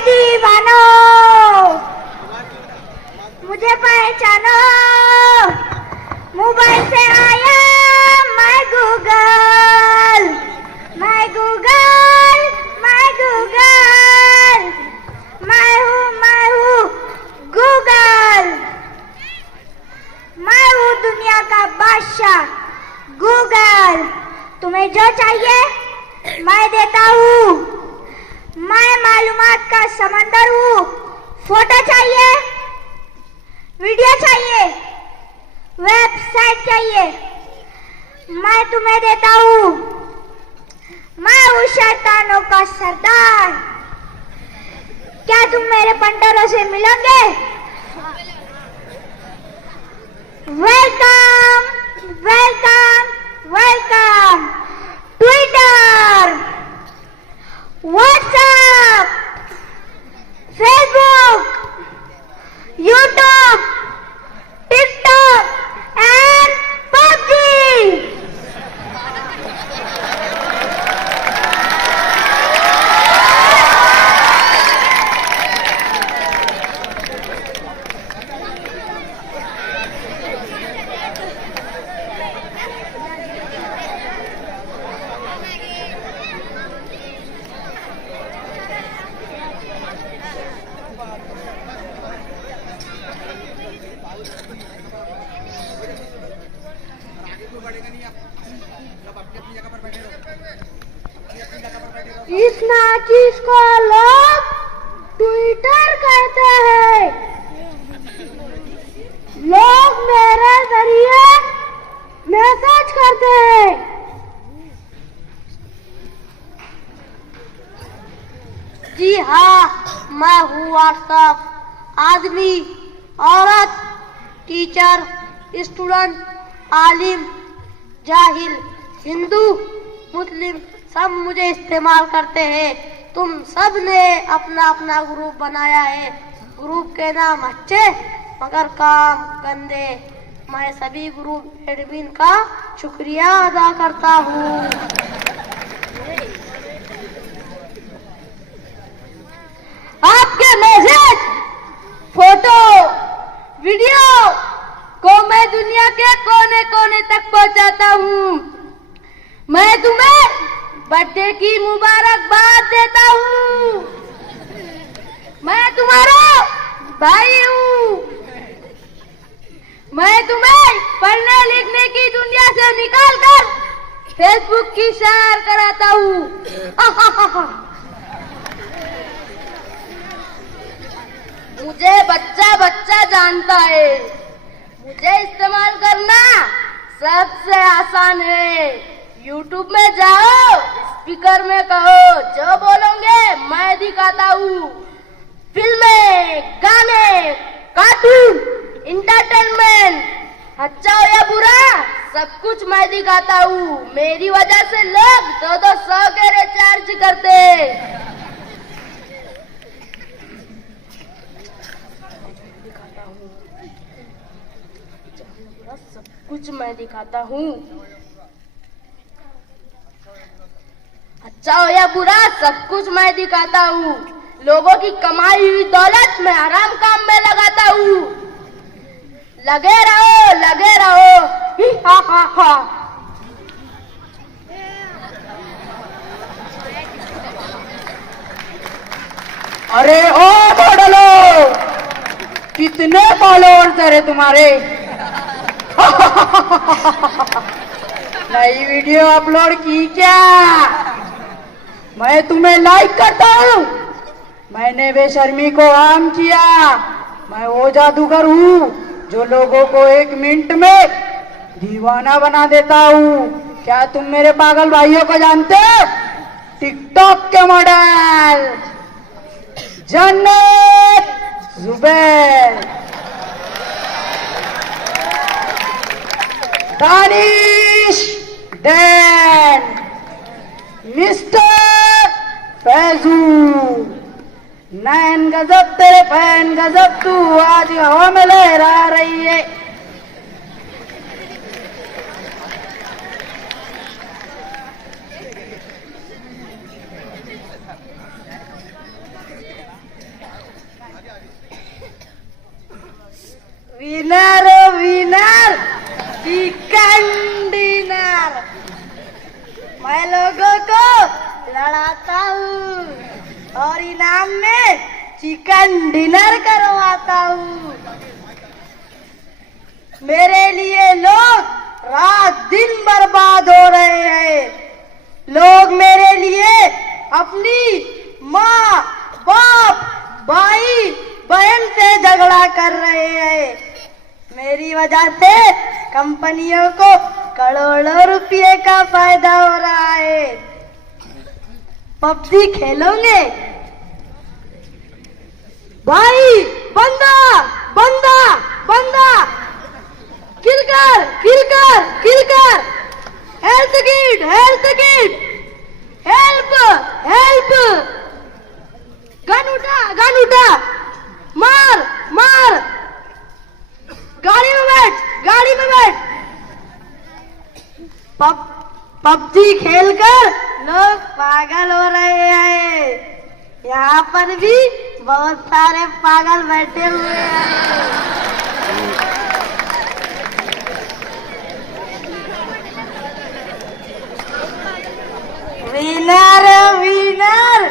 दीवानो, मुझे पहचानो, मोबाइल से आया मैं गूगल, मैं गूगल, मैं गूगल, मैं हूँ गूगल, मैं हूँ दुनिया का बादशाह गूगल। तुम्हें जो चाहिए मैं देता हूँ। मैं मालूमात का समंदर हूँ। फोटो चाहिए, वीडियो चाहिए, वेबसाइट चाहिए, मैं तुम्हें देता हूँ। मैं हूँ शैतानों का सरदार। क्या तुम मेरे पंटरों से मिलोगे? Welcome, welcome, welcome. Twitter, WhatsApp, Facebook, YouTube, TikTok and PUBG. इस नाचीज को लोग ट्विटर कहते हैं। लोग मेरे जरिए मैसेज करते हैं। जी हाँ, मैं हूँ व्हाट्सएप। आदमी, औरत, टीचर, स्टूडेंट, आलिम, जाहिल, हिंदू, मुस्लिम सब मुझे इस्तेमाल करते हैं। तुम सब ने अपना अपना ग्रुप बनाया है। ग्रुप के नाम अच्छे मगर काम गंदे। मैं सभी ग्रुप एडमिन का शुक्रिया अदा करता हूँ। आपके मैसेज, फोटो, वीडियो को मैं दुनिया के कोने कोने तक पहुंचाता हूँ। मैं तुम्हें बर्थडे की मुबारकबाद देता हूँ। मैं तुम्हारा भाई हूँ। मैं तुम्हें पढ़ने लिखने की दुनिया से निकालकर फेसबुक की सैर कराता हूँ। मुझे बच्चा बच्चा जानता है। मुझे इस्तेमाल करना सबसे आसान है। YouTube में जाओ, स्पीकर में कहो, जो बोलोगे मैं दिखाता हूँ। फिल्में, गाने, कार्टून, इंटरटेनमेंट, अच्छा हो या बुरा सब कुछ मैं दिखाता हूँ। मेरी वजह से लोग 200 के रिचार्ज करते। सब कुछ मैं दिखाता हूँ। अच्छा हो या बुरा सब कुछ मैं दिखाता हूँ। लोगों की कमाई हुई दौलत मैं हराम काम में लगाता हूँ। लगे रहो, लगे रहो। हा हा हा। अरे ओ मॉडलो, कितने फॉलोअर्स है तुम्हारे? नई वीडियो अपलोड की क्या? मैं तुम्हें लाइक करता हूँ। मैंने बेशर्मी को आम किया। मैं वो जादूगर हूँ जो लोगों को 1 मिनट में दीवाना बना देता हूँ। क्या तुम मेरे पागल भाइयों को जानते हो? टिकटॉक के मॉडल जन्नत जुबैर, दानिश डैन, मिस्टर फैजू, नैन गजब तेरे फैन गजब, तू आज हवा में लहरा रही है। लोगों को लड़ाता हूँ और इनाम में चिकन डिनर करवाता हूँ। मेरे लिए लोग रात दिन बर्बाद हो रहे हैं। लोग मेरे लिए अपनी माँ, बाप, भाई, बहन से झगड़ा कर रहे हैं। मेरी वजह से कंपनियों को करोड़ों रुपए का फायदा हो रहा है। पबजी खेलोगे भाई? बंदा बंदा बंदा, किल कर किल कर किल कर। Health kit health kit, help help. Gun उठा, मार मार। गाड़ी में बैठ, गाड़ी में बैठ। पबजी खेलकर लोग पागल हो रहे हैं। यहाँ पर भी बहुत सारे पागल बैठे हुए हैं। Winner winner,